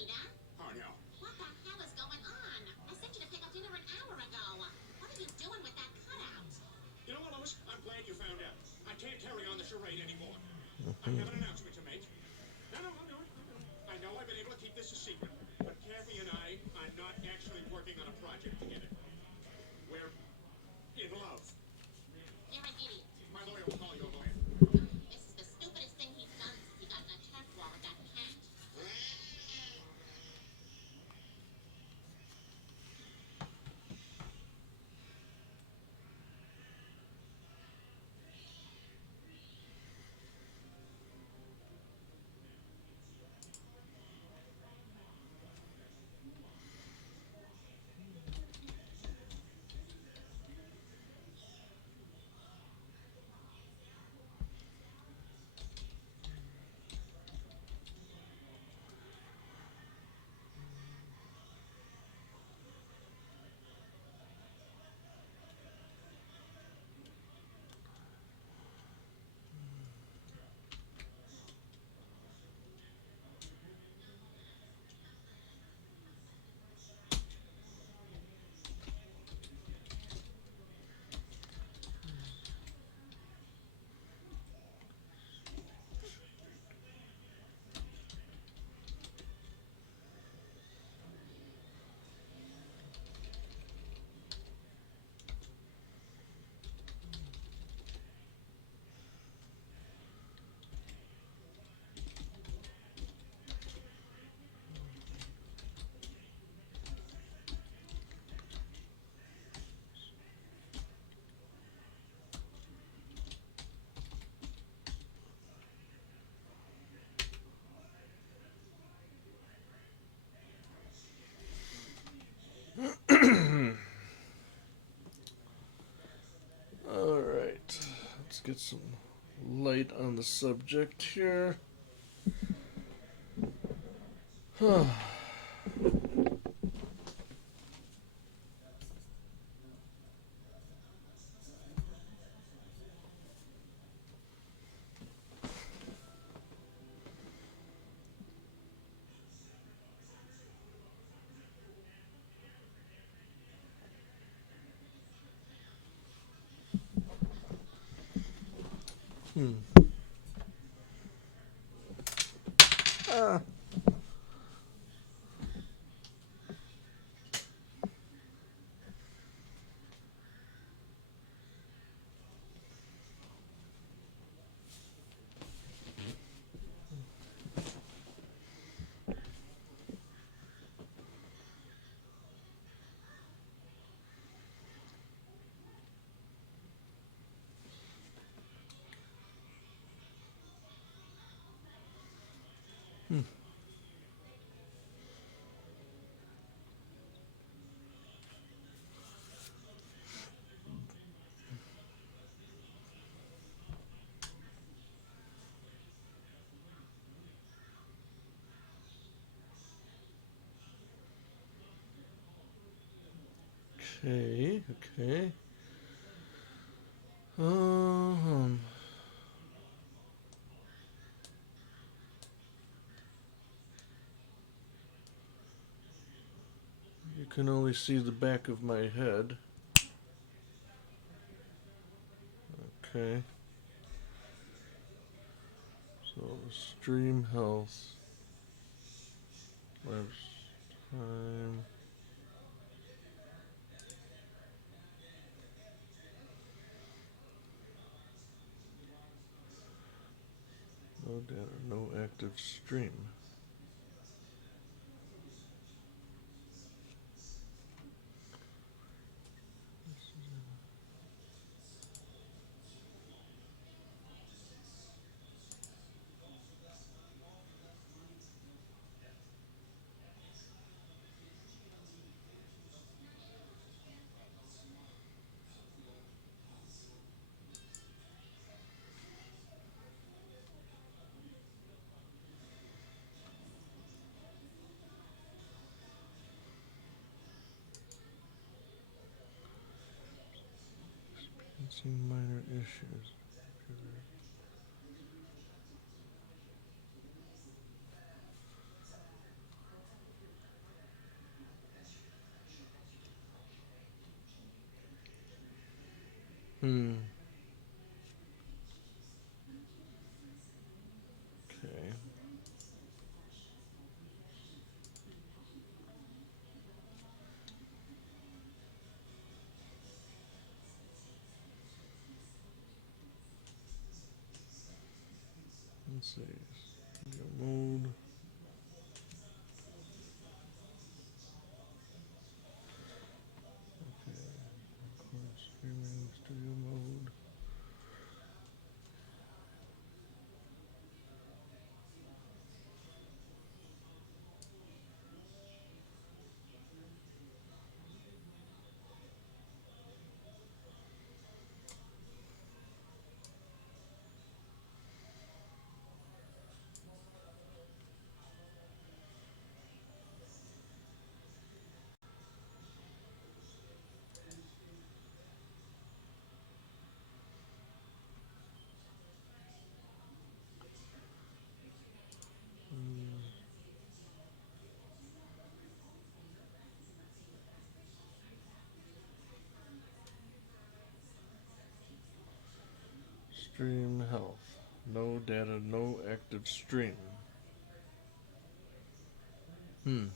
Oh, no. What the hell is going on? I sent you to pick up dinner an hour ago. What are you doing with that cutout? You know what, Lois? I'm glad you found out. I can't carry on the charade anymore. I have an announcement to make. No, I'll do it. I know I've been able to keep this a secret, but Kathy and I are not actually working on a project together. We're in love. You're an idiot. My lawyer will call your lawyer. This is the stupidest thing he's done since he got in a turf war with that cat. Alright, let's get some light on the subject here. Ah. Okay, okay. Um, you can only see the back of my head. Okay. So stream health. Lifetime. No data, no active stream. Experiencing minor issues. Hmm. Okay. Let's see. Studio mode. Okay. Record streaming. Studio mode. Stream health. No data, no active stream. Hmm.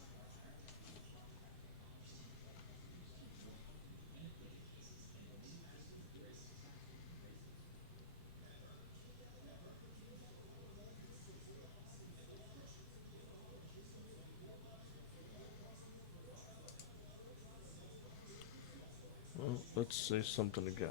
Well, let's say something again.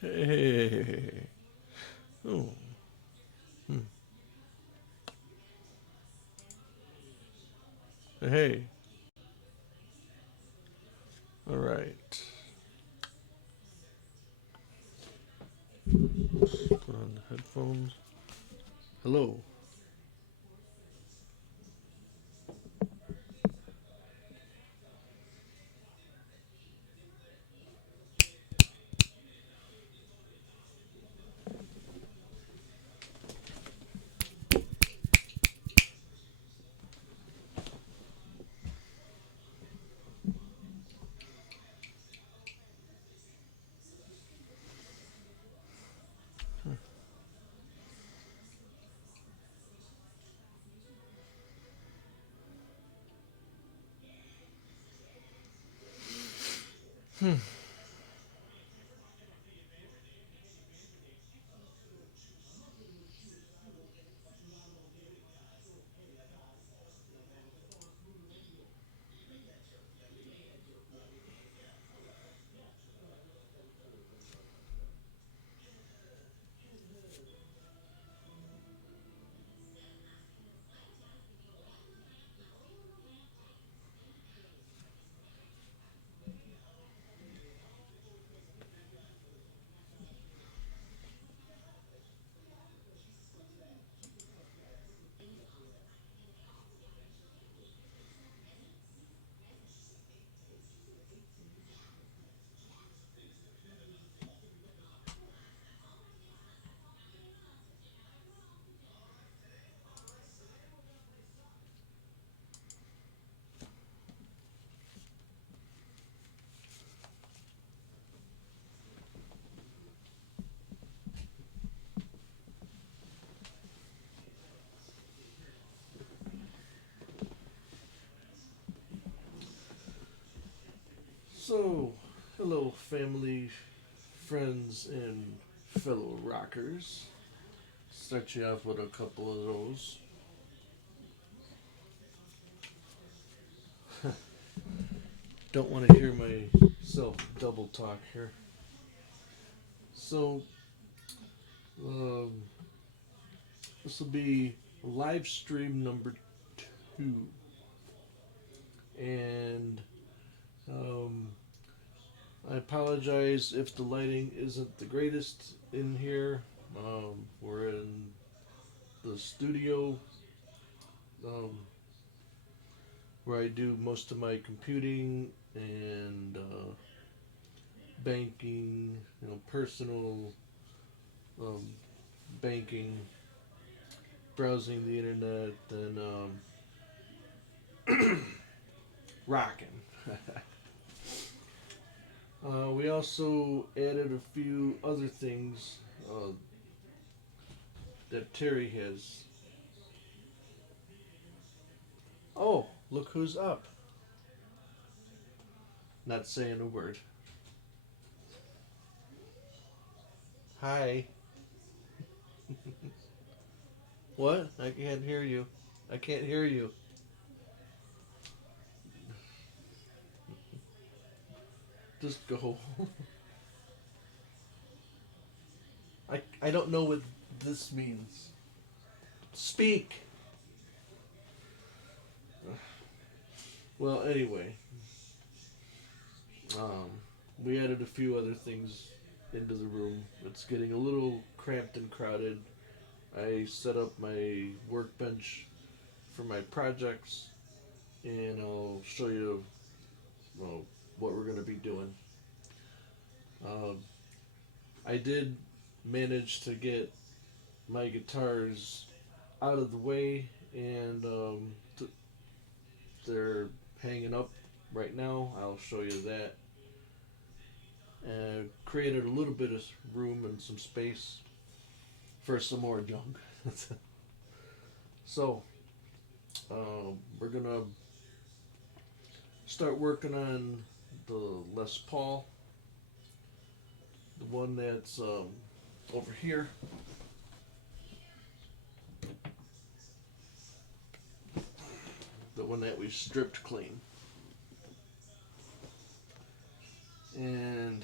Hey. Oh. Hmm. Hey. All right. Put on the headphones. Hello. So, hello, family, friends, and fellow rockers. Start you off with a couple of those. Don't want to hear myself double talk here. So, um, this will be live stream number 2. And I apologize if the lighting isn't the greatest in here. We're in the studio um, where I do most of my computing and banking, personal um, banking, browsing the internet, and rocking. We also added a few other things that Terry has. Oh, look who's up. Not saying a word. Hi. What? I can't hear you. I can't hear you. Just go. I don't know what this means. Speak! Well, anyway, um, we added a few other things into the room. It's getting a little cramped and crowded. I set up my workbench for my projects, and I'll show you well, what we're going to be doing. Um, I did manage to get my guitars out of the way, and they're hanging up right now. I'll show you that. And created a little bit of room and some space for some more junk. So, we're gonna start working on the Les Paul, the one that's over here. The one that we stripped clean. And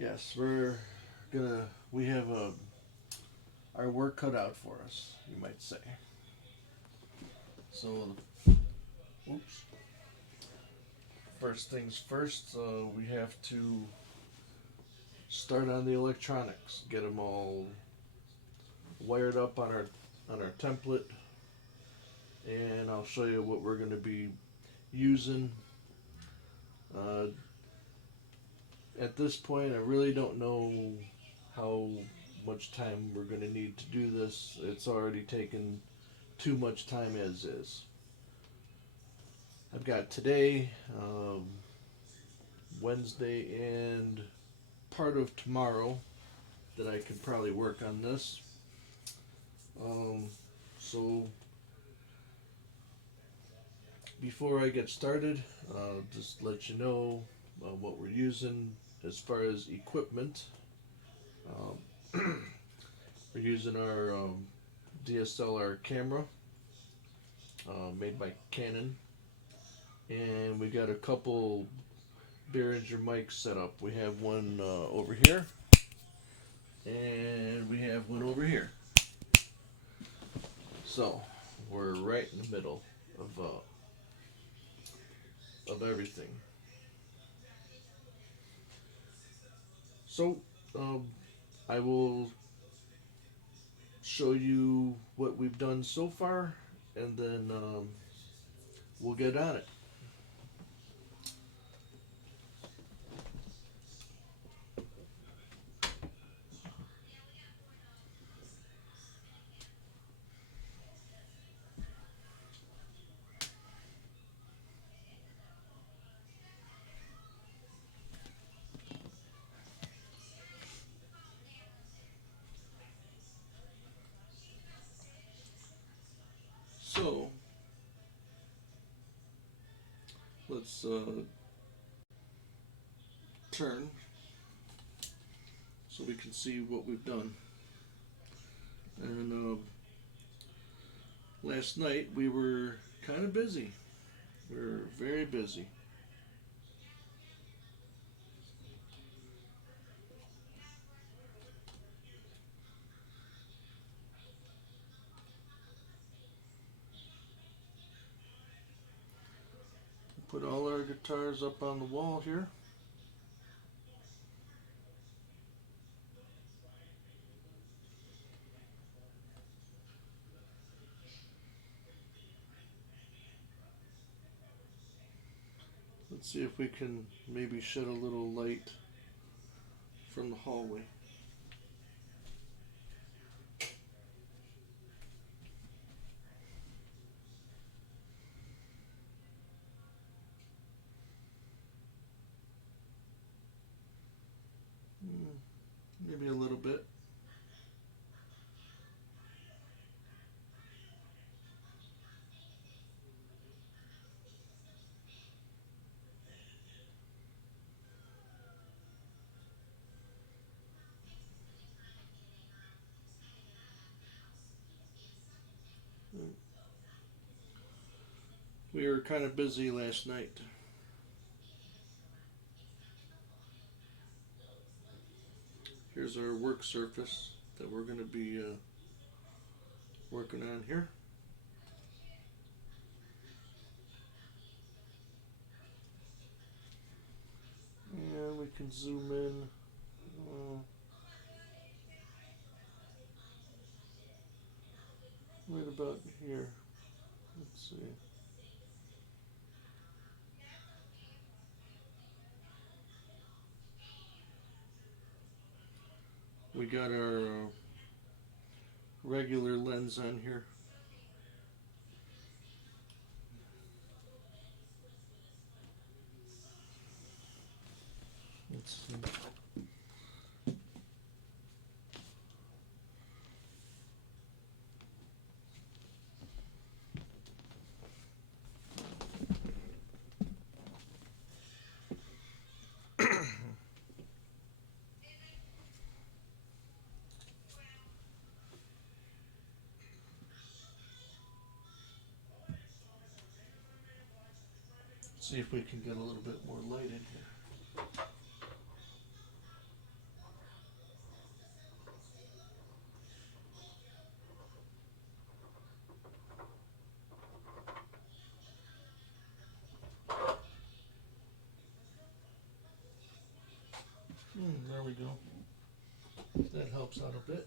Yes, we have our work cut out for us, you might say. So, oops. First things first, we have to start on the electronics, get them all wired up on our template, and I'll show you what we're going to be using. Uh, at this point, I really don't know how much time we're going to need to do this. It's already taken too much time as is. I've got today, Wednesday, and part of tomorrow that I could probably work on this. So before I get started, just let you know what we're using as far as equipment. We're using our DSLR camera made by Canon, and we got a couple Behringer mics set up. We have one over here, and we have one over here. So we're right in the middle of everything. So I will show you what we've done so far, and then we'll get on it. So let's turn so we can see what we've done. And last night we were kind of busy. We were very busy. Put all our guitars up on the wall here. Let's see if we can maybe shed a little light from the hallway. Maybe a little bit. We were kind of busy last night. Here's our work surface that we're going to be working on here. And we can zoom in. Right about here. Let's see. We got our regular lens on here. Let's see. See if we can get a little bit more light in here. There we go. That helps out a bit.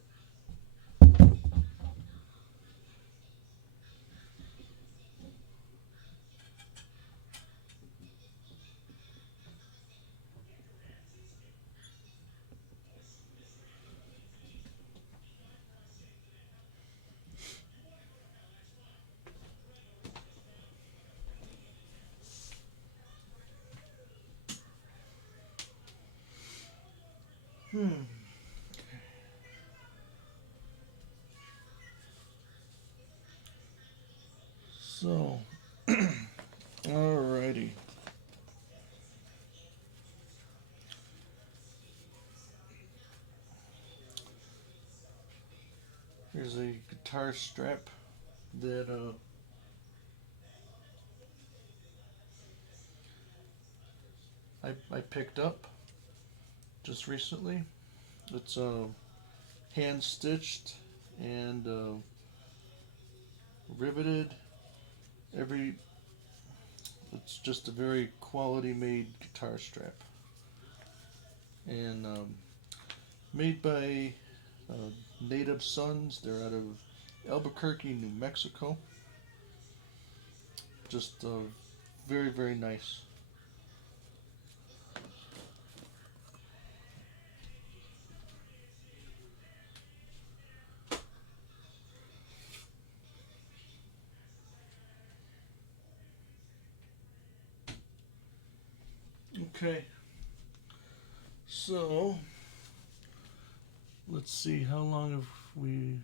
So, alrighty. Here's a guitar strap that I picked up just recently. It's hand stitched and riveted. Every It's just a very quality made guitar strap, and made by Native Sons. They're out of Albuquerque, New Mexico. Just very, very nice. Okay, so let's see, how long have we.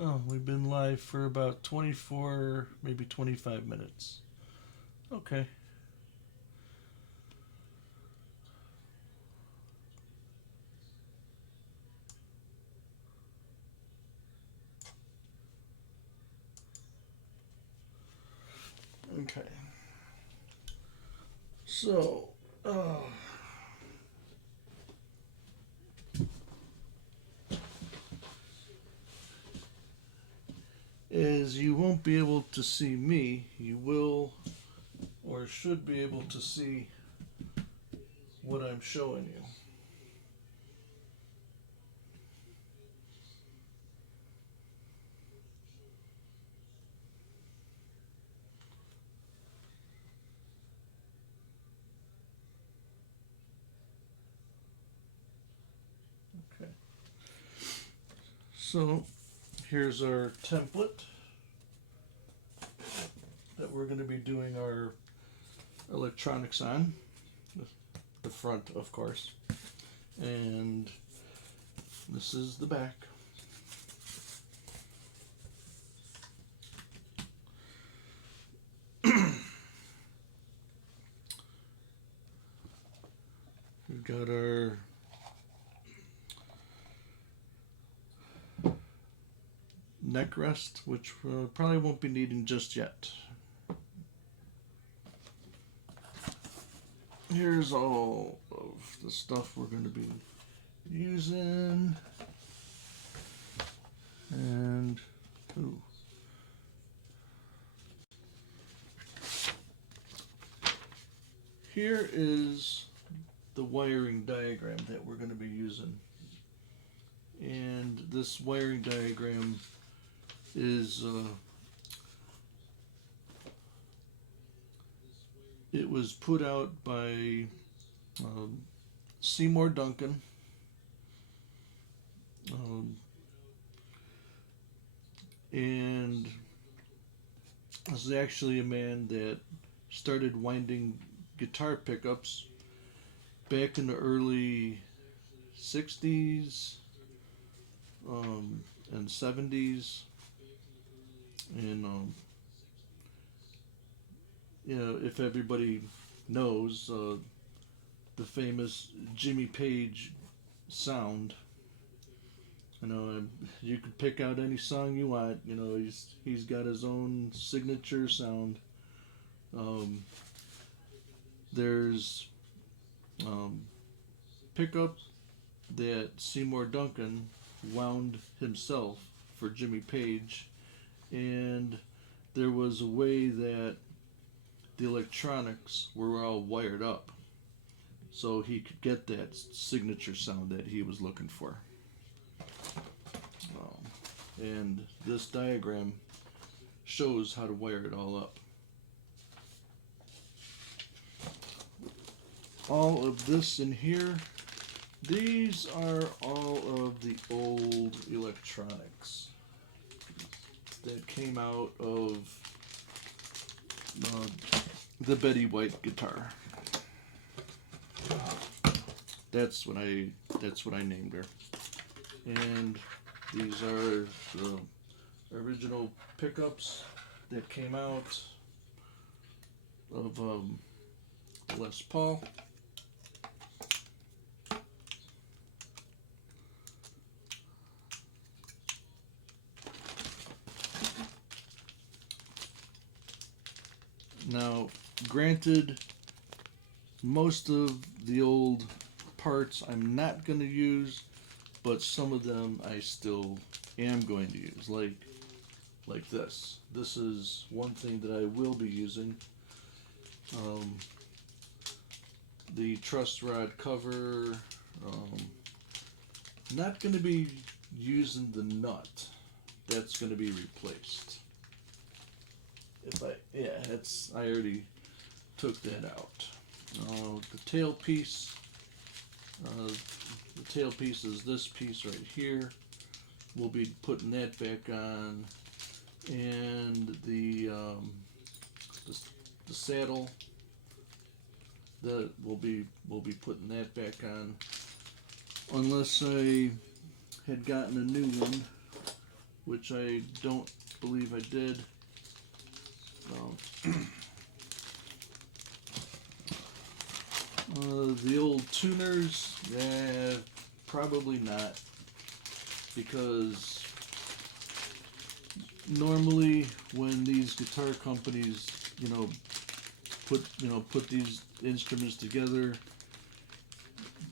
Oh, we've been live for about 24, maybe 25 minutes. Okay. Okay. So, as you won't be able to see me, you will or should be able to see what I'm showing you. Okay. So, here's our template that we're going to be doing our electronics on. The front, of course. And this is the back. We've got our neck rest, which probably won't be needing just yet. Here's all of the stuff we're going to be using. And here is the wiring diagram that we're going to be using. And this wiring diagram is it was put out by Seymour Duncan. And this is actually a man that started winding guitar pickups back in the early 60s and 70s. And if everybody knows the famous Jimmy Page sound, you could pick out any song you want. He's got his own signature sound. There's pickup that Seymour Duncan wound himself for Jimmy Page, and there was a way that the electronics were all wired up so he could get that signature sound that he was looking for. And this diagram shows how to wire it all up. All of this in here, these are all of the old electronics that came out of the Betty White guitar. That's what I named her. And these are the original pickups that came out of LesPaul. Now, granted, most of the old parts I'm not going to use, but some of them I still am going to use, like this. This is one thing that I will be using. The truss rod cover. Not going to be using the nut. That's going to be replaced. I already took that out. The tailpiece. The tailpiece is this piece right here. We'll be putting that back on, and the saddle. That we'll be putting that back on, unless I had gotten a new one, which I don't believe I did. The old tuners, probably not, because normally when these guitar companies, put these instruments together,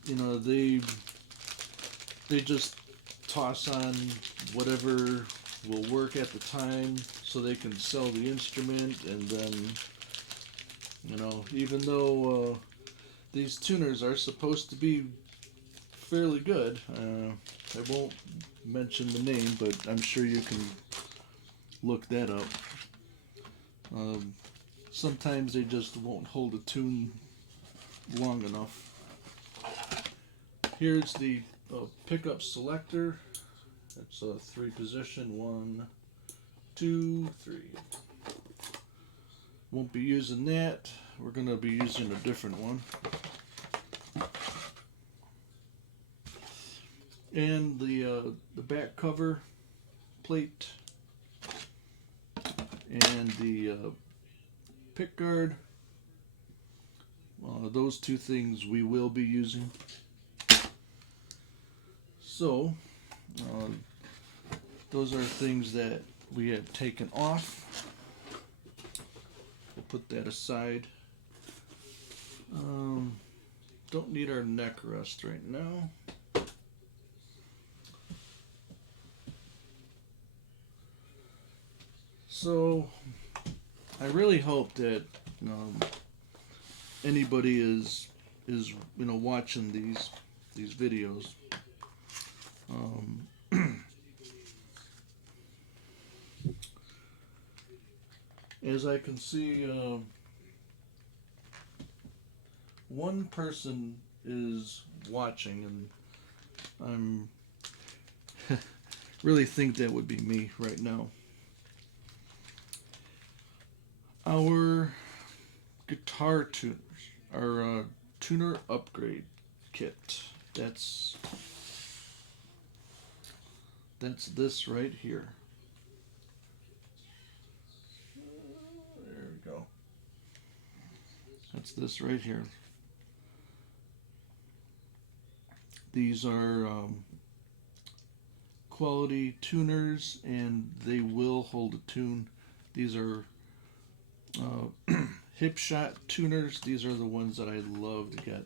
they just toss on whatever will work at the time so they can sell the instrument, and then even though these tuners are supposed to be fairly good, I won't mention the name, but I'm sure you can look that up. Sometimes they just won't hold a tune long enough. Here's the pickup selector. It's a 3-position, 1, 2, 3. Won't be using that. We're going to be using a different one. And the back cover plate and the pick guard. Those two things we will be using. So, those are things that we have taken off. We'll put that aside. Don't need our neck rest right now. So, I really hope that anybody is watching these videos. As I can see, one person is watching, and I'm really think that would be me right now. Our guitar tuners, our tuner upgrade kit. That's this right here. There we go. That's this right here. These are quality tuners, and they will hold a tune. These are hip shot tuners. These are the ones that I love to get.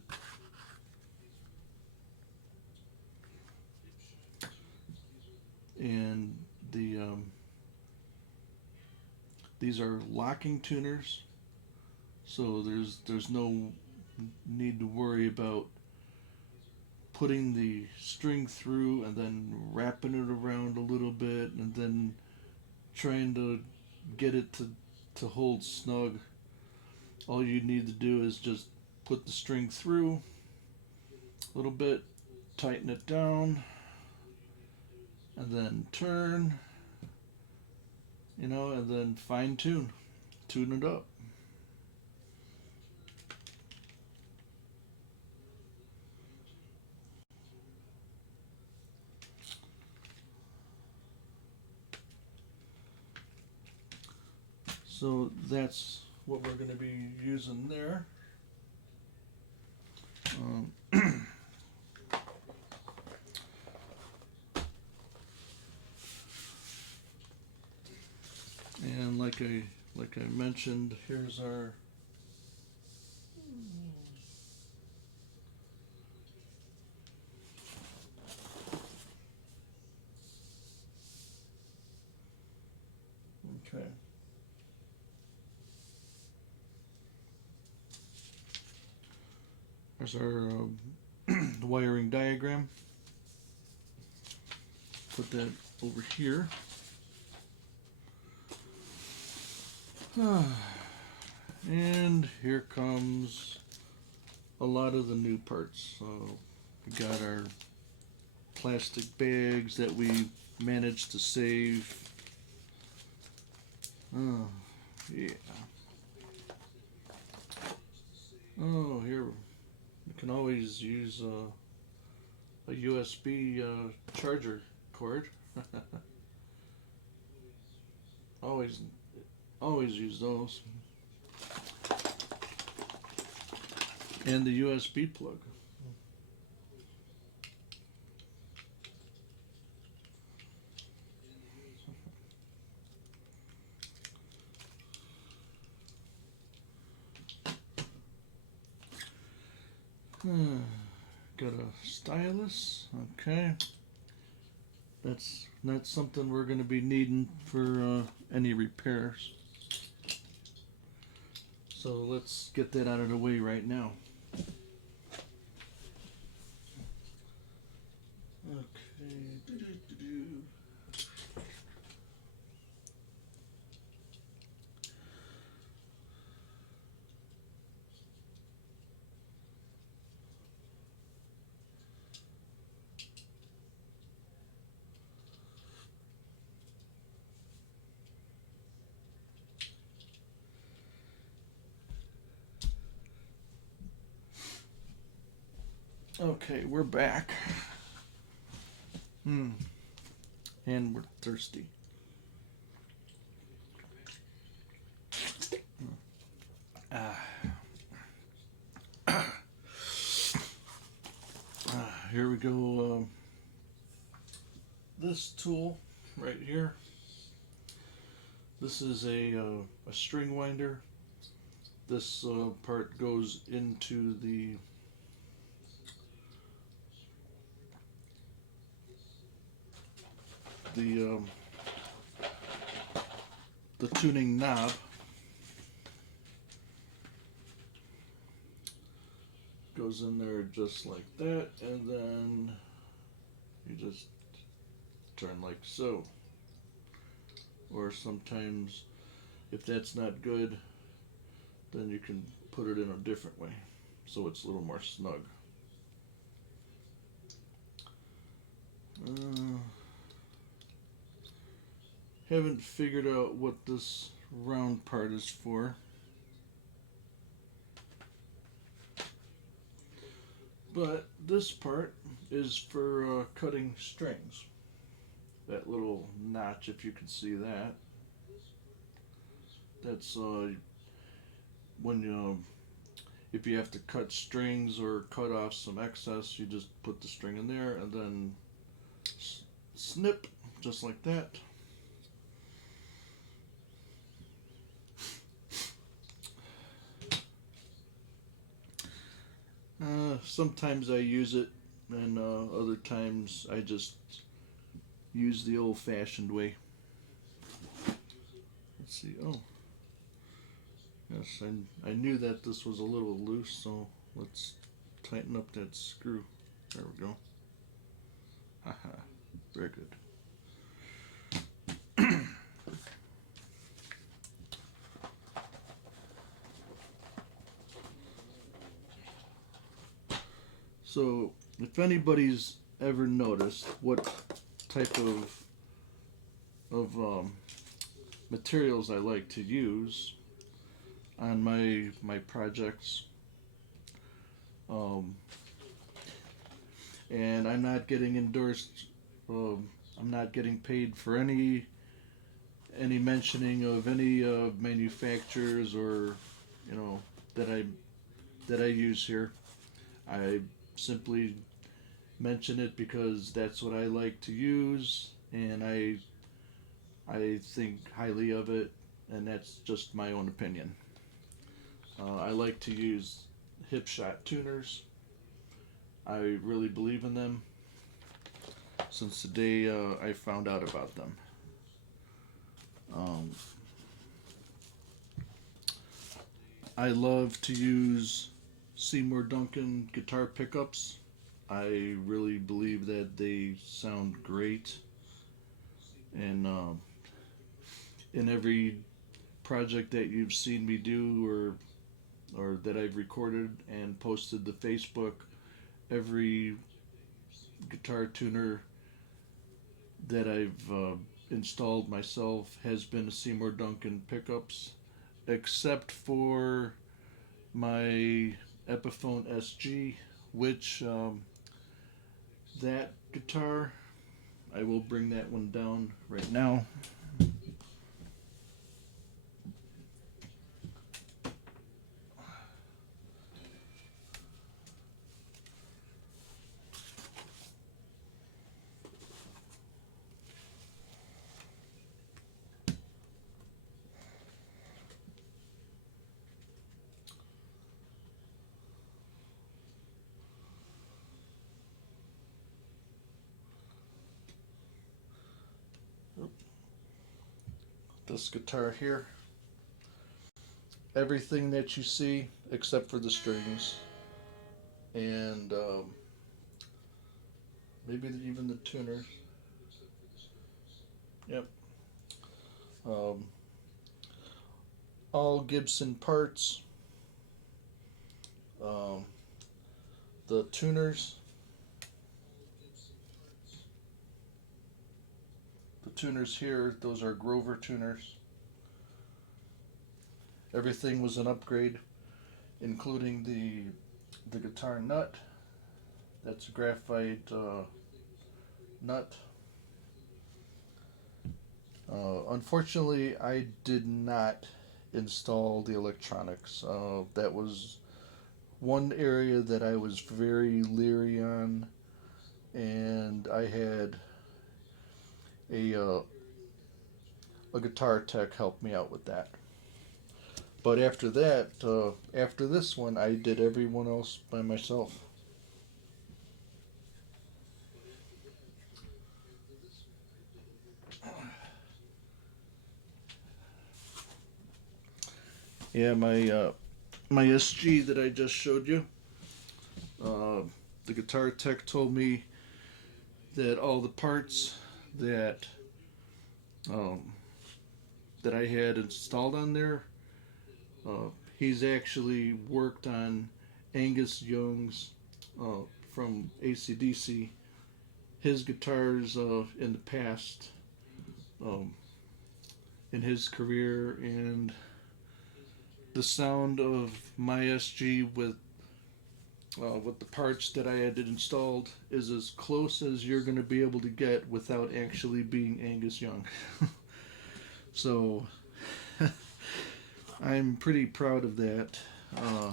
And These are locking tuners, so there's no need to worry about putting the string through and then wrapping it around a little bit and then trying to get it to hold snug. All you need to do is just put the string through a little bit, tighten it down, and then turn, and then fine tune it up. So that's what we're going to be using there. And like I mentioned, here's our okay. There's our wiring diagram. Put that over here. And here comes a lot of the new parts. So we got our plastic bags that we managed to save. Oh, yeah. Oh, here we can always use a USB charger cord. always use those. And the USB plug. Got a stylus. Okay. That's something we're going to be needing for any repairs. So let's get that out of the way right now. Okay. Okay, we're back. And we're thirsty. Here we go. This tool right here. This is a string winder. This part goes into the tuning knob. Goes in there just like that, and then you just turn like so. Or sometimes, if that's not good, then you can put it in a different way, so it's a little more snug. Haven't figured out what this round part is for. But this part is for cutting strings. That little notch, if you can see that. That's when if you have to cut strings or cut off some excess, you just put the string in there and then snip, just like that. Sometimes I use it, and other times I just use the old-fashioned way. Let's see. Oh, Yes, I knew that this was a little loose, so let's tighten up that screw. There we go. Haha, very good. So, if anybody's ever noticed what type of materials I like to use on my projects, um, and I'm not getting endorsed. I'm not getting paid for any mentioning of any manufacturers or you know that I use here. I simply mention it because that's what I like to use, and I think highly of it, and that's just my own opinion. I like to use hip shot tuners. I really believe in them since the day I found out about them. Um, I love to use Seymour Duncan guitar pickups. I really believe that they sound great, and in every project that you've seen me do or that I've recorded and posted to Facebook, every guitar tuner that I've installed myself has been a Seymour Duncan pickups, except for my Epiphone SG, which that guitar, I will bring that one down right now. This guitar here, everything that you see except for the strings and maybe even the tuner. Yep. Um, all Gibson parts. Um, the tuners. The tuners here, those are Grover tuners. Everything was an upgrade, including the guitar nut. That's a graphite nut. Unfortunately, I did not install the electronics. That was one area that I was very leery on, and I had a a guitar tech help me out with that. But after that, after this one, I did everyone else by myself. Yeah, my SG that I just showed you. Uh, the guitar tech told me that all the parts that um, that I had installed on there, uh, he's actually worked on Angus Young's from AC/DC, his guitars in the past, um, in his career, and the sound of my SG with the parts that I had installed is as close as you're going to be able to get without actually being Angus Young. So I'm pretty proud of that. Uh,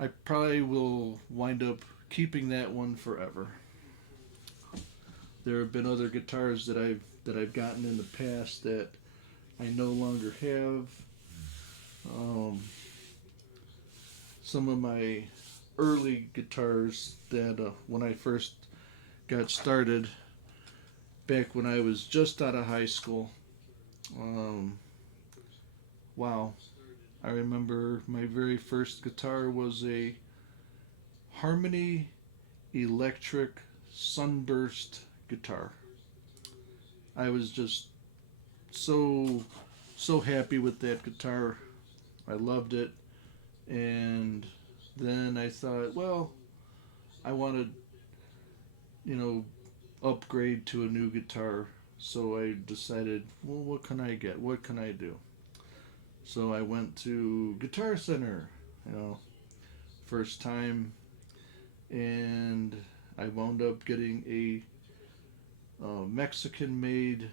I probably will wind up keeping that one forever. There have been other guitars that I've gotten in the past that I no longer have. Some of my early guitars that when I first got started, back when I was just out of high school. Wow, I remember my very first guitar was a Harmony electric sunburst guitar. I was just so happy with that guitar. I loved it, and then I thought, well, I wanted, you know, upgrade to a new guitar. So I decided, well, what can I get? What can I do? So I went to Guitar Center, you know, first time, and I wound up getting a Mexican-made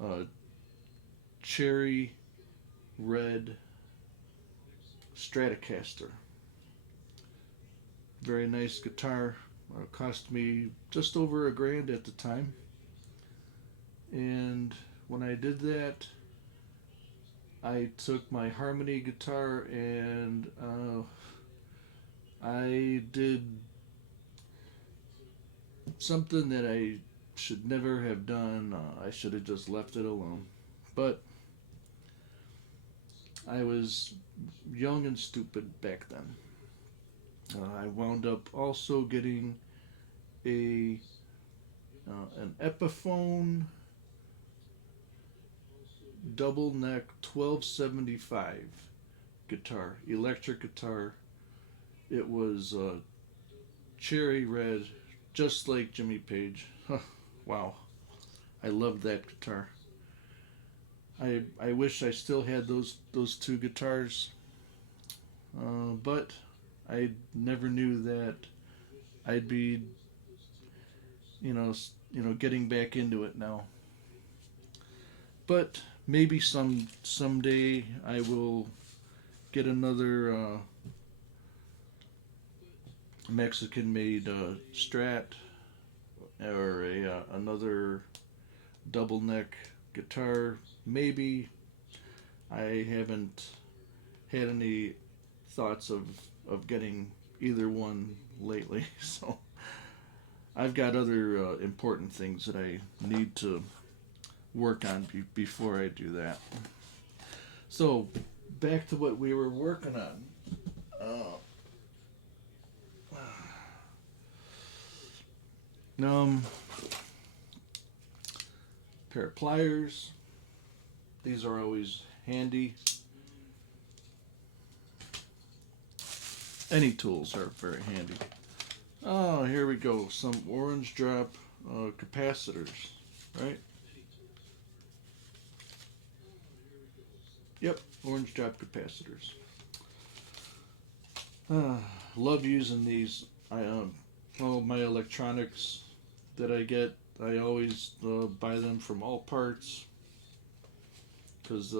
uh, cherry red Stratocaster. Very nice guitar. Cost me just over $1,000 at the time. And when I did that, I took my Harmony guitar and I did something that I should never have done. I should have just left it alone. But I was young and stupid back then. I wound up also getting a an Epiphone double neck 1275 guitar, electric guitar. It was cherry red, just like Jimmy Page. Wow, I loved that guitar. I wish I still had those two guitars, but I never knew that I'd be, getting back into it now. But maybe someday I will get another Mexican-made Strat or another double neck guitar. Maybe. I haven't had any thoughts of getting either one lately, so I've got other important things that I need to work on before I do that. So back to what we were working on. Pair of pliers. These are always handy. Any tools are very handy. Oh, here we go. Some orange drop capacitors, right? Yep, orange drop capacitors. Love using these. All my electronics that I get, I always buy them from All Parts because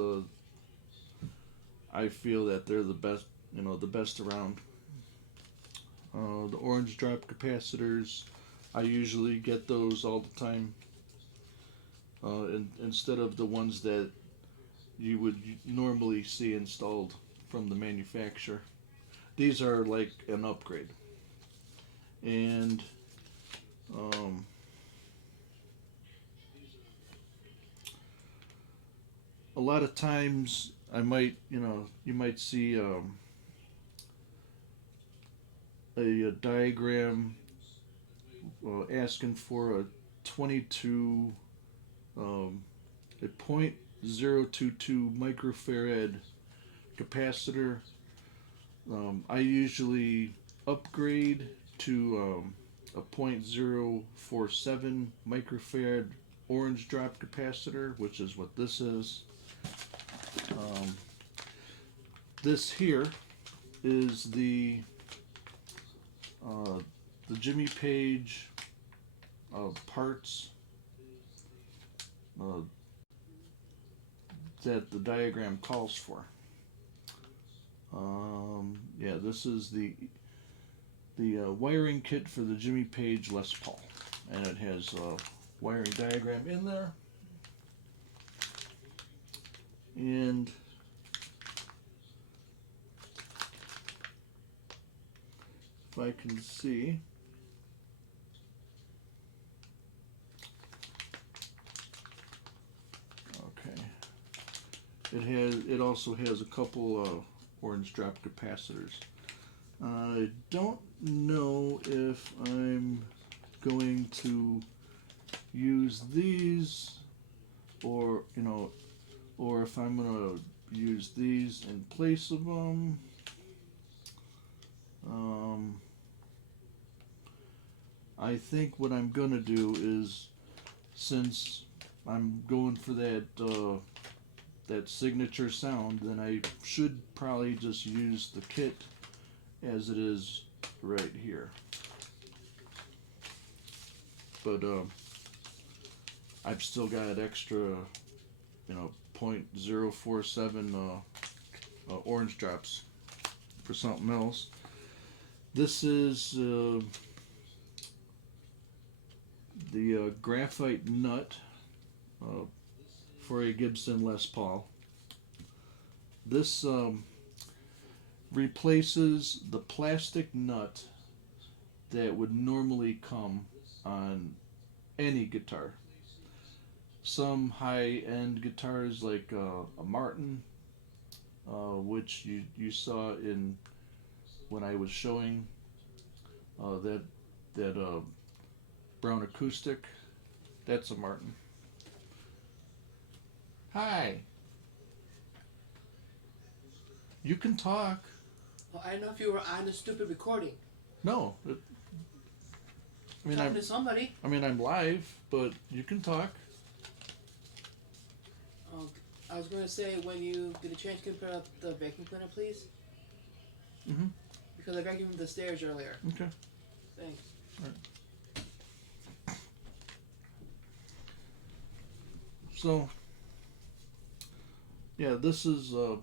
I feel that they're the best, the best around. The orange drop capacitors, I usually get those all the time. Instead of the ones that you would normally see installed from the manufacturer. These are like an upgrade. And a lot of times I might, you might see a diagram asking for a 22 a 0.022 microfarad capacitor. I usually upgrade to a 0.047 microfarad orange drop capacitor, which is what this is. This here is the Jimmy Page parts that the diagram calls for. Yeah, this is the wiring kit for the Jimmy Page LesPaul, and it has a wiring diagram in there. And if I can see, okay, it has it also has a couple orange drop capacitors. I don't know if I'm going to use these, or or if I'm gonna use these in place of them. I think what I'm gonna do is, since I'm going for that signature sound, then I should probably just use the kit as it is right here. But I've still got extra, 0.047 orange drops for something else. This is the graphite nut for a Gibson Les Paul. This replaces the plastic nut that would normally come on any guitar. Some high-end guitars like a Martin, which you saw in when I was showing that brown acoustic, that's a Martin. Hi. You can talk. Well, I didn't know if you were on the stupid recording. No. Talking to somebody. I'm live, but you can talk. I was going to say, when you get a chance, can you put up the vacuum cleaner, please? Mm-hmm. Because I vacuumed the stairs earlier. Okay. Thanks. All right. So, yeah, this is the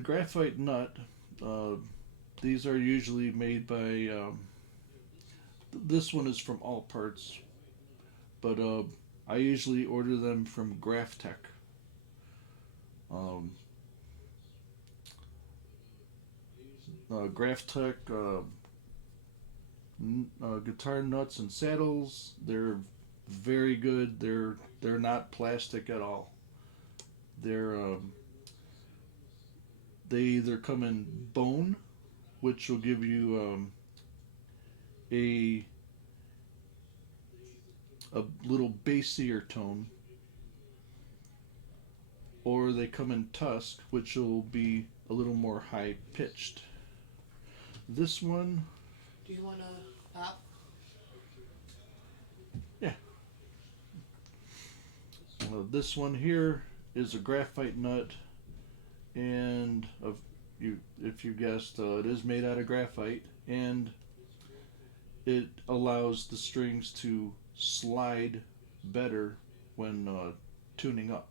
graphite nut. These are usually made by, this one is from All Parts, but I usually order them from Graphtec. Graphtec guitar nuts and saddles, they're very good. They're not plastic at all. They either come in bone, which will give you a little bassier tone, or they come in tusk, which will be a little more high pitched. This one, Do you want to pop? yeah. This one here is a graphite nut, and if you guessed, it is made out of graphite, and it allows the strings to slide better when tuning up.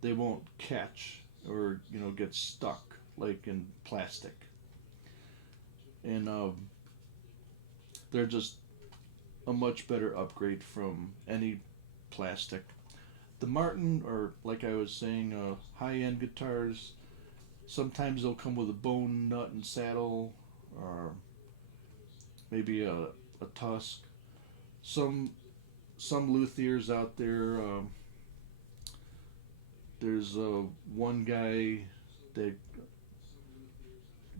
They won't catch or get stuck like in plastic, and they're just a much better upgrade from any plastic. The Martin, or like I was saying, high-end guitars, sometimes they'll come with a bone nut and saddle, or maybe a tusk. Some luthiers out there, there's one guy that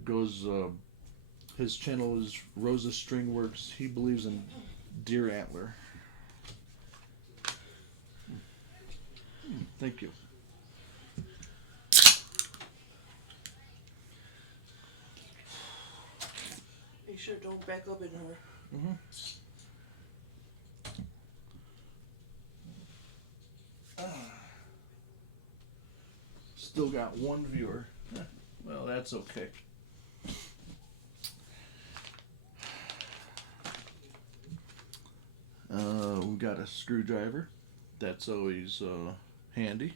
goes, his channel is Rosa String Works. He believes in deer antler. Thank you. Make sure don't back up in her. Mm-hmm. Still got one viewer. Well, that's okay. We got a screwdriver. That's always handy.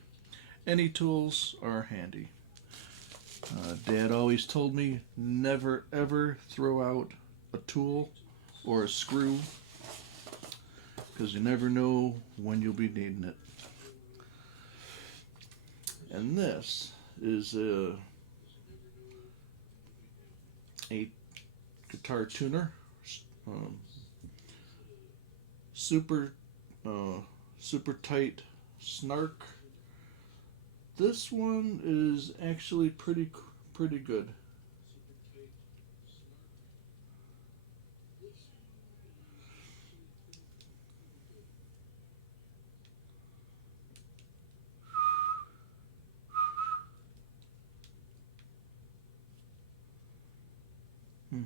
Any tools are handy. Dad always told me never ever throw out a tool or a screw, because you never know when you'll be needing it. And this is a guitar tuner, super tight snark This one is actually pretty good. Hmm.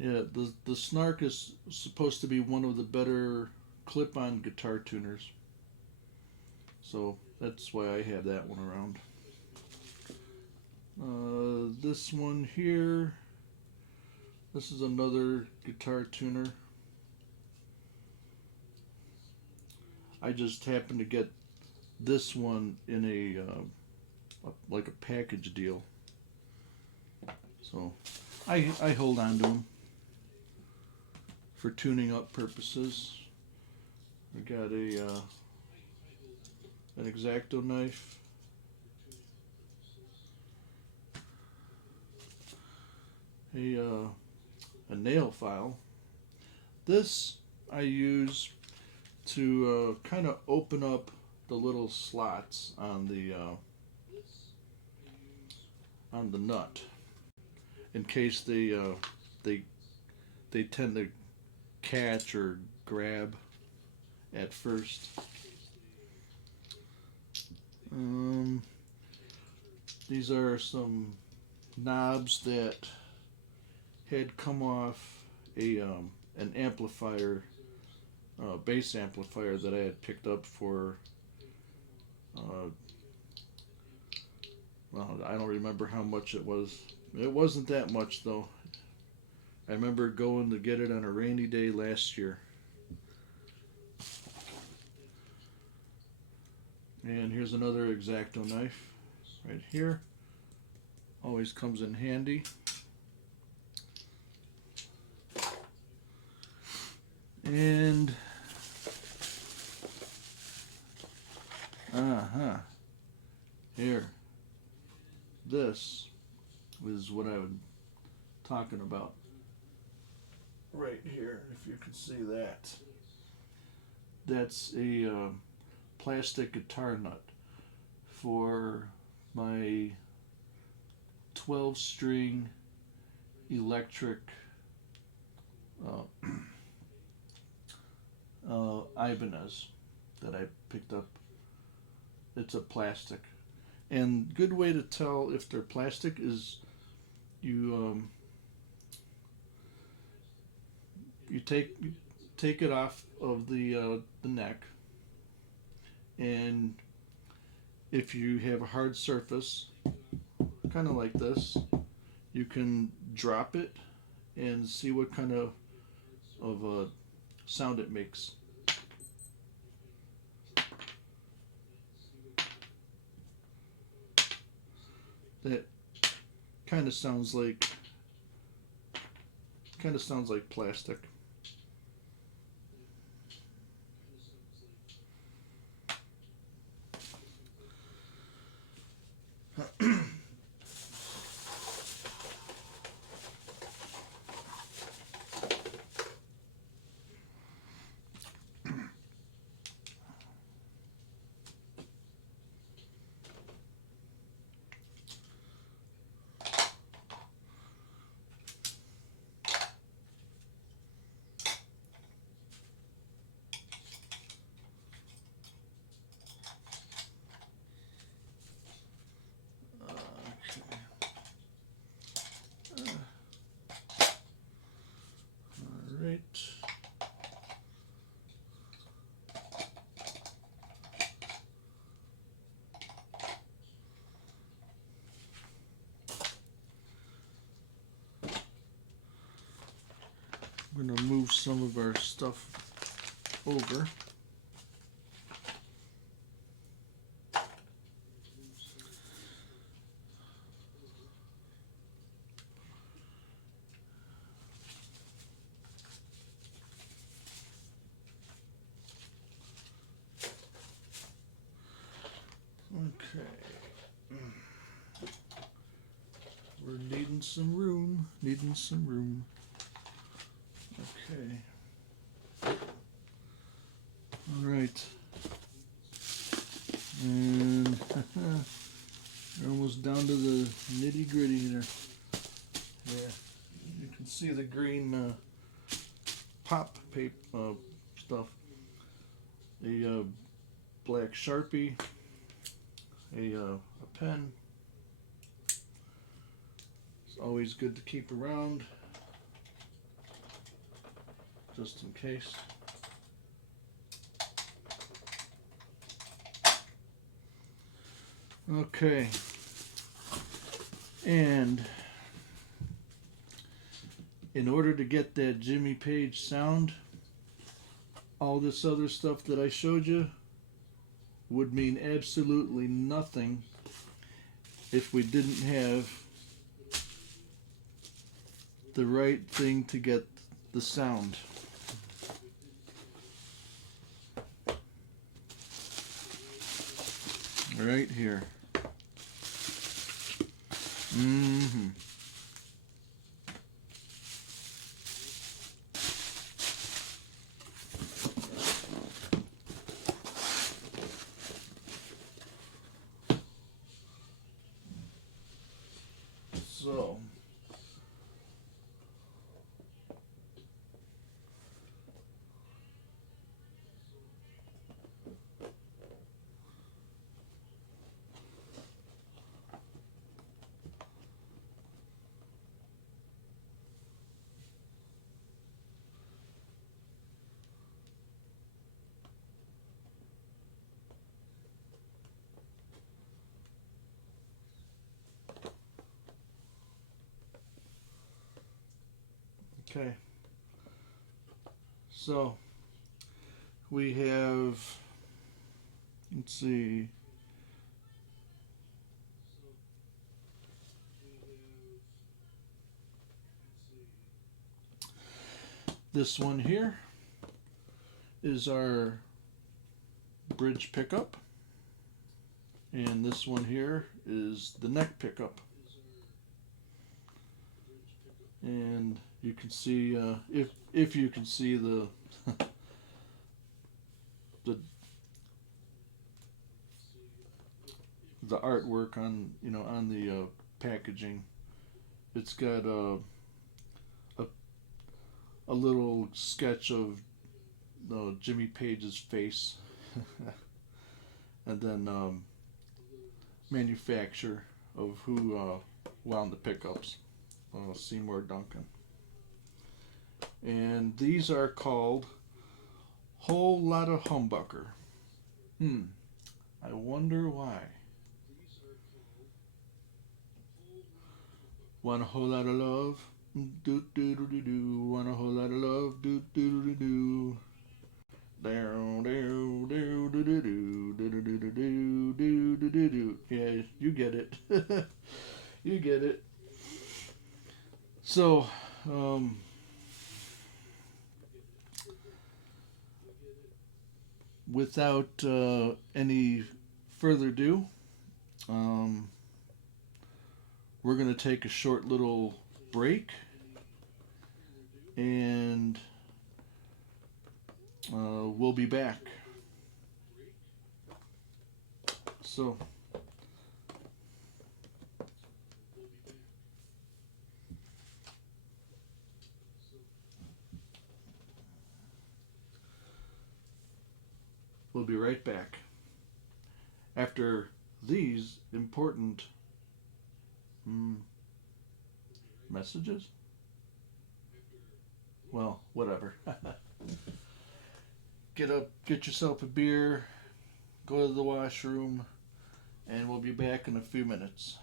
Yeah, the Snark is supposed to be one of the better clip-on guitar tuners. So that's why I have that one around. This one here, this is another guitar tuner. I just happened to get this one in like a package deal. So I hold on to them for tuning up purposes. I got an X-Acto knife. A nail file. This I use to kind of open up the little slots on the nut in case they tend to catch or grab at first. These are some knobs that had come off an amplifier, bass amplifier that I had picked up for. Well, I don't remember how much it was. It wasn't that much though. I remember going to get it on a rainy day last year. And here's another X-Acto knife right here. Always comes in handy. And here, this is what I was talking about right here, if you can see that. That's a plastic guitar nut for my 12-string electric Ibanez that I picked up. It's a plastic, and good way to tell if they're plastic is you take it off of the neck, and if you have a hard surface, kind of like this, you can drop it and see what kind of sound it makes. That kind of sounds like plastic. Right. I'm going to move some of our stuff over. Okay. We're needing some room. Okay. All right. And we're almost down to the nitty gritty here. Yeah, you can see the green pop paper stuff. A black Sharpie, a pen. It's always good to keep around, just in case. Okay, and in order to get that Jimmy Page sound, all this other stuff that I showed you would mean absolutely nothing if we didn't have the right thing to get the sound. Right here. Mm-hmm. So, okay. So, we have, let's see, this one here is our bridge pickup, and this one here is the neck pickup. And you can see, if you can see the the the artwork on on the packaging, it's got a a little sketch of Jimmy Page's face, and then manufacturer of who wound the pickups, Seymour Duncan. And these are called Whole Lotta Humbucker. I wonder why. Want a whole lot of love? Do do do do do. Want a whole lot of love? Do do do do. Down do do do do do do do do do do do do do. Yeah, you get it. You get it. So, without any further ado, we're going to take a short little break, and we'll be back. So, we'll be right back after these important messages. Well, whatever. Get up, get yourself a beer, go to the washroom, and we'll be back in a few minutes.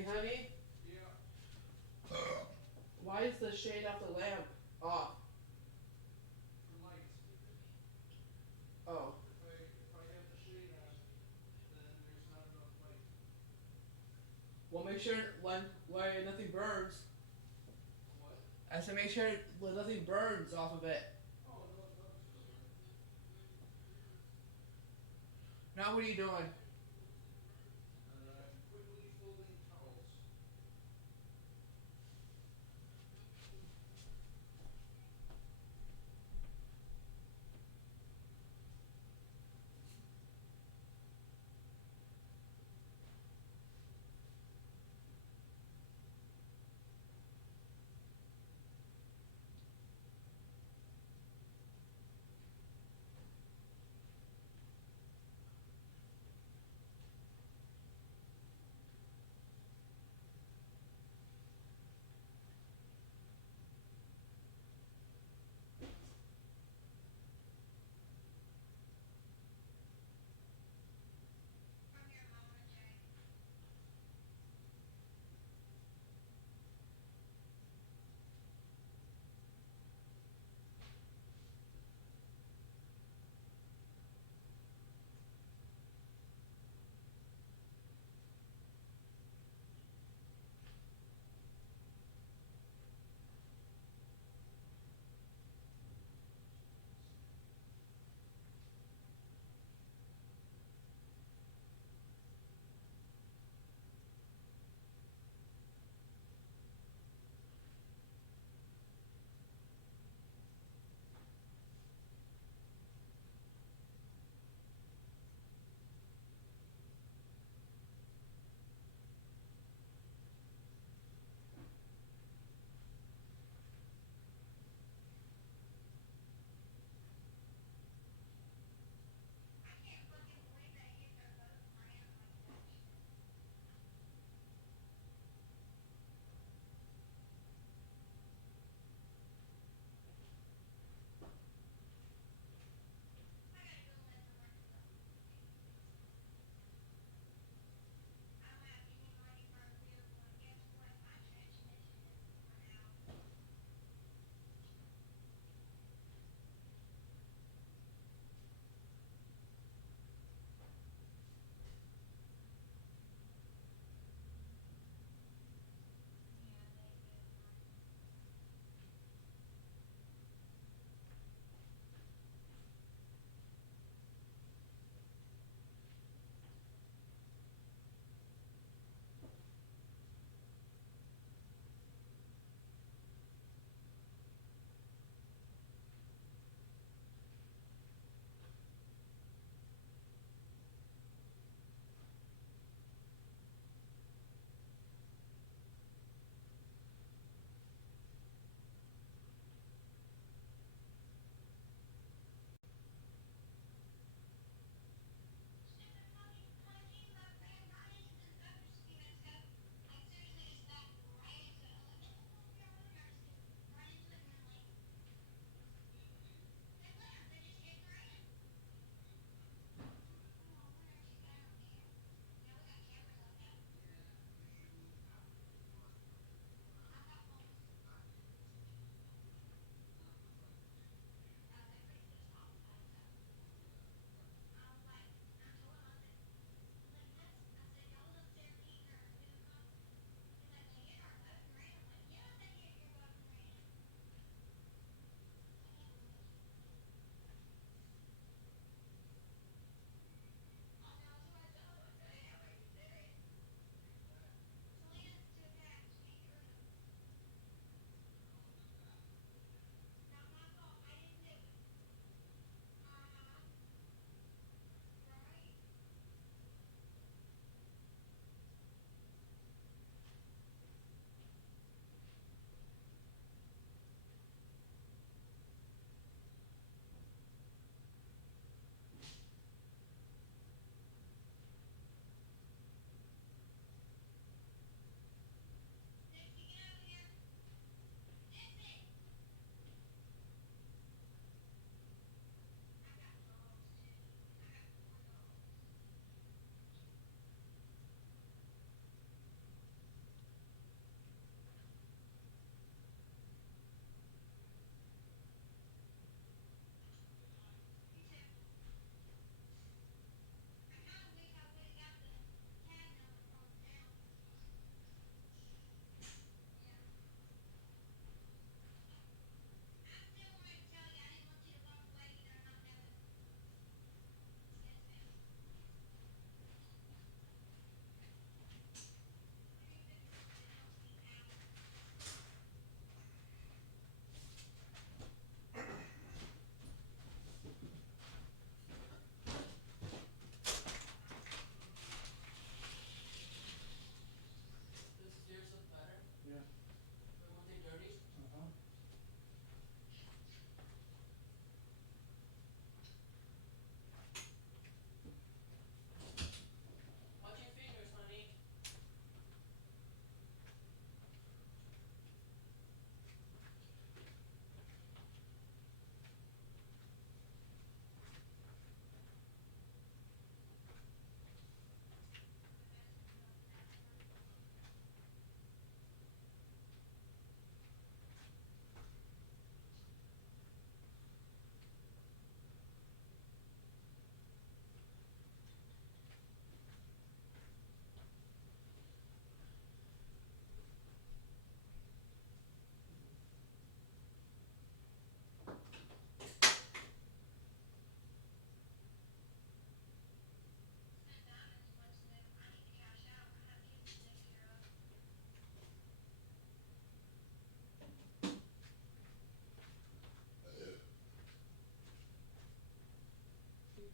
Hey, honey. Yeah. Why is the shade off the lamp off? For lights. Oh. If I have the shade on, then there's not enough light. Well, make sure when nothing burns. What? I said make sure when nothing burns off of it. Oh, no, nothing's gonna burn. Now what are you doing? I'm quickly folding towels.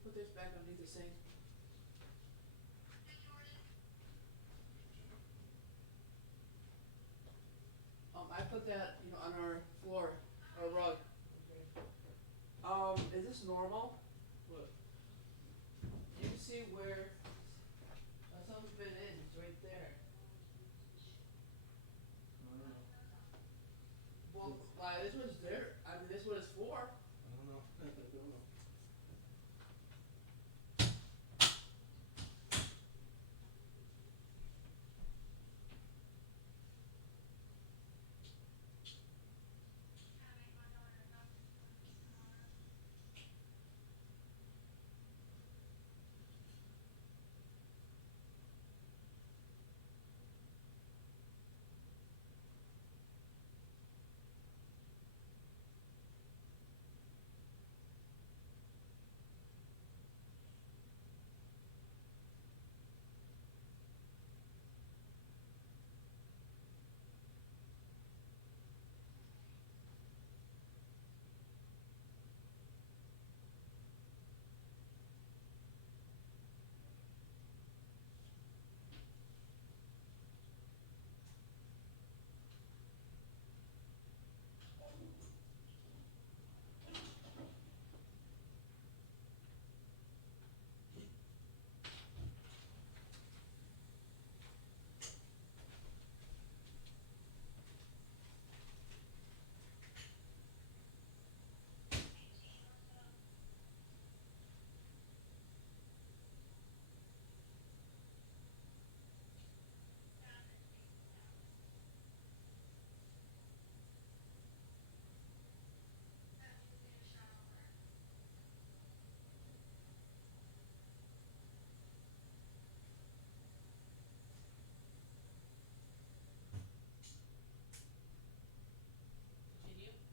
put this back underneath the sink. I put that, on our floor, our rug. Is this normal? What? You can see where something's been in. It's right there. Well, why this one's there? I mean, this one is for. I don't know. I don't know.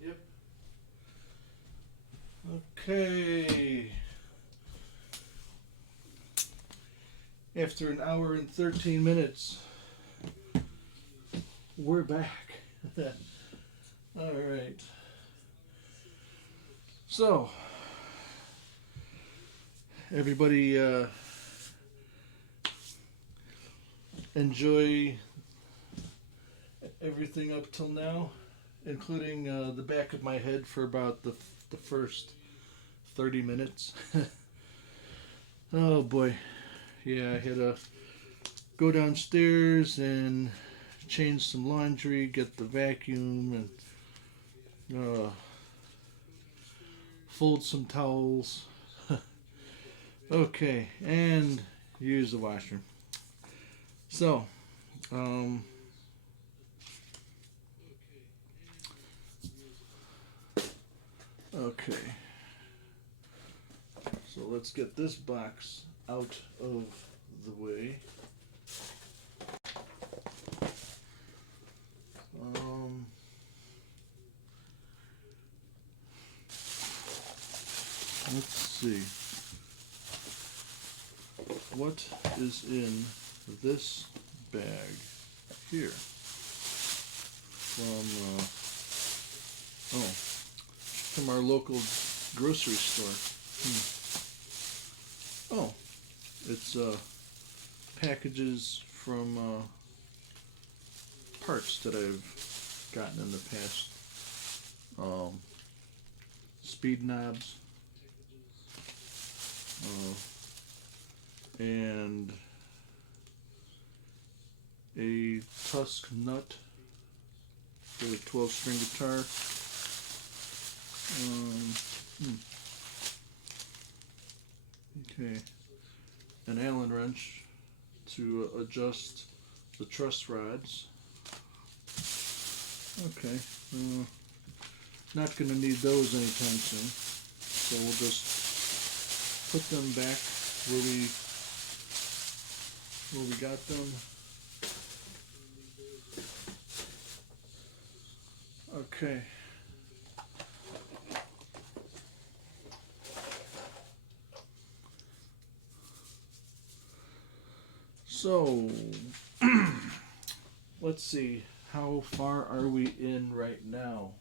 Yep. Okay. After an hour and 13 minutes, we're back. All right. So, everybody enjoy everything up till now, including the back of my head for about the first 30 minutes. Oh boy. Yeah, I had to go downstairs and change some laundry, get the vacuum, and fold some towels. Okay, and use the washroom. So, okay. So let's get this box out of the way. Let's see. What is in this bag here? From our local grocery store. Oh, it's packages from parts that I've gotten in the past. Speed knobs. And a Tusk nut for a 12-string guitar. Okay, an Allen wrench to adjust the truss rods. Okay, not going to need those anytime soon, so we'll just put them back where we got them. Okay. So, let's see, how far are we in right now?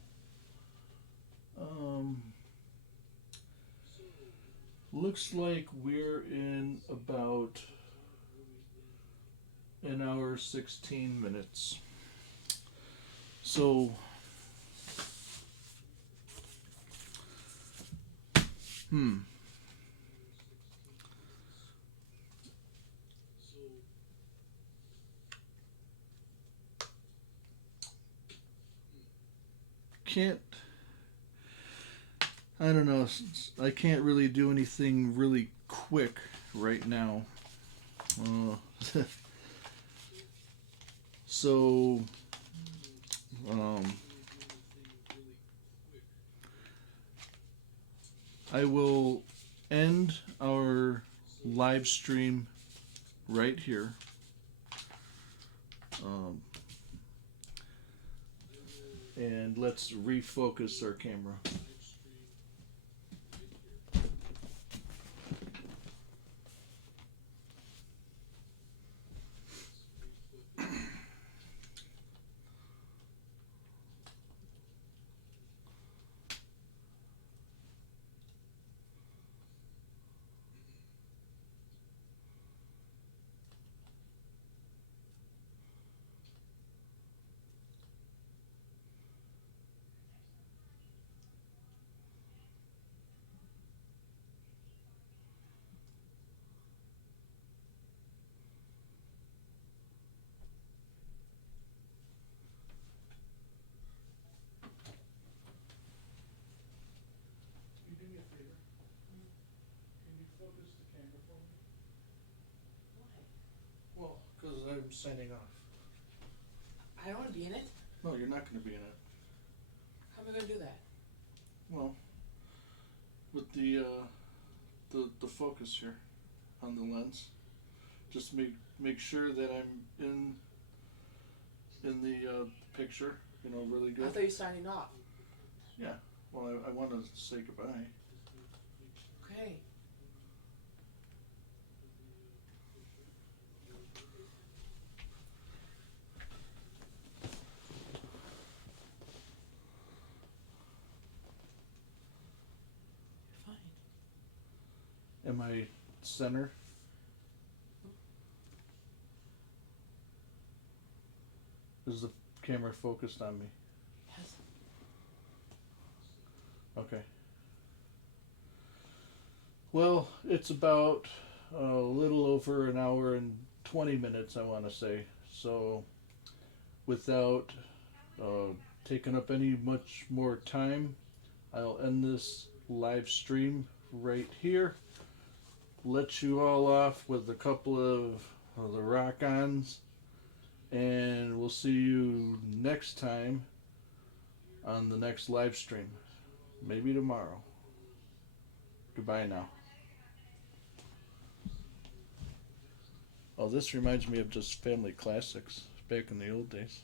Looks like we're in about an hour 16 minutes. So, can't, I don't know, I can't really do anything really quick right now. So, I will end our live stream right here. And let's refocus our camera. Can you do me a favor? Can you focus the camera for me? Why? Well, because I'm signing off. I don't want to be in it. No, you're not going to be in it. How am I going to do that? Well, with the focus here on the lens, just make sure that I'm in the picture. You know, really I good. thought you were signing off. Yeah. Well, I want to say goodbye. Okay. Fine. Am I center? Is the camera focused on me? Yes. Okay. Well, it's about a little over an hour and 20 minutes, I want to say. So, without taking up any much more time, I'll end this live stream right here. Let you all off with a couple of the rock-ons, and we'll see you next time on the next live stream. Maybe tomorrow. Goodbye now. Oh, this reminds me of just family classics back in the old days.